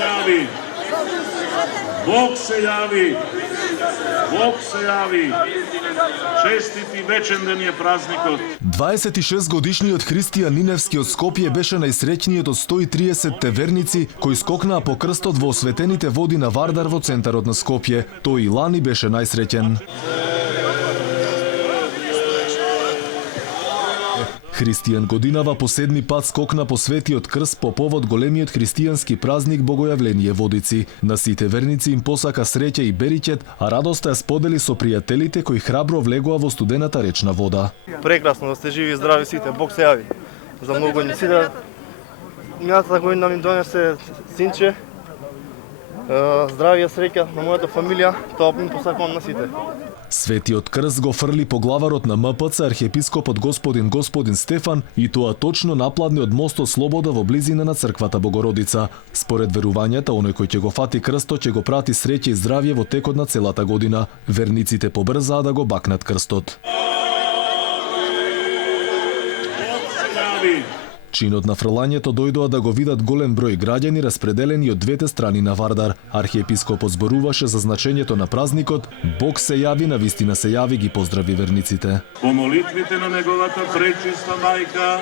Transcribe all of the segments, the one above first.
javi. Bog se javi. Bog se javi. Честит и вечен ден е празникот. 26-годишниот Христијан Ниневски од Скопје беше најсреќниот од 130 верници кои скокнаа по крстот во осветените води на Вардар во центарот на Скопје. Тој и лани беше најсреќен. Христијан годинава последни пат скокна по светиот крст по повод големиот христијански празник Богојавление Водици. На сите верници им посака среќа и бериќет, а радоста ја сподели со пријателите кои храбро влегоа во студената речна вода. Прекрасно да сте живи и здрави сите, Бог се јави. За многу години сите. Минатата година ми донесе синче. Здравија, среќа на мојата фамилија, тоа им посакувам на сите. Светиот крст го фрли по главарот на МПЦ архиепископот господин Стефан и тоа точно напладне од мостот Слобода во близина на црквата Богородица. Според верувањата, оној кој ќе го фати крстот ќе го прати среќа и здравје во текот на целата година. Верниците побрзаа да го бакнат крстот. Чинот на фрлањето дојдоа да го видат голем број граѓани распределени од двете страни на Вардар. Архиепископот зборуваше за значењето на празникот. Бог се јави, на вистина се јави, ги поздрави верниците. По молитвите на неговата пречиста мајка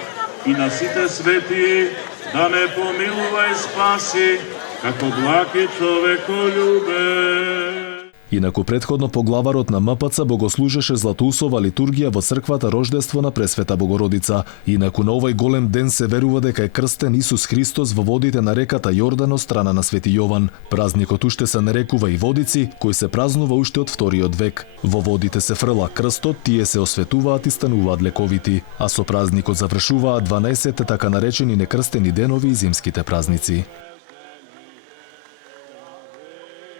и на сите свети да не помилува и спаси, како благ и човеколюбен. Инаку претходно поглаварот на МПЦ богослужеше златоусова литургија во црквата Рождество на Пресвета Богородица. Инаку на овој голем ден се верува дека е крстен Исус Христос во водите на реката Јордан од страна на Свети Јован. Празникот уште се нарекува и Водици, кој се празнува уште од вториот век. Во водите се фрла крстот, тие се осветуваат и стануваат лековити, а со празникот завршуваат 12 така наречени некрстени денови и зимските празници.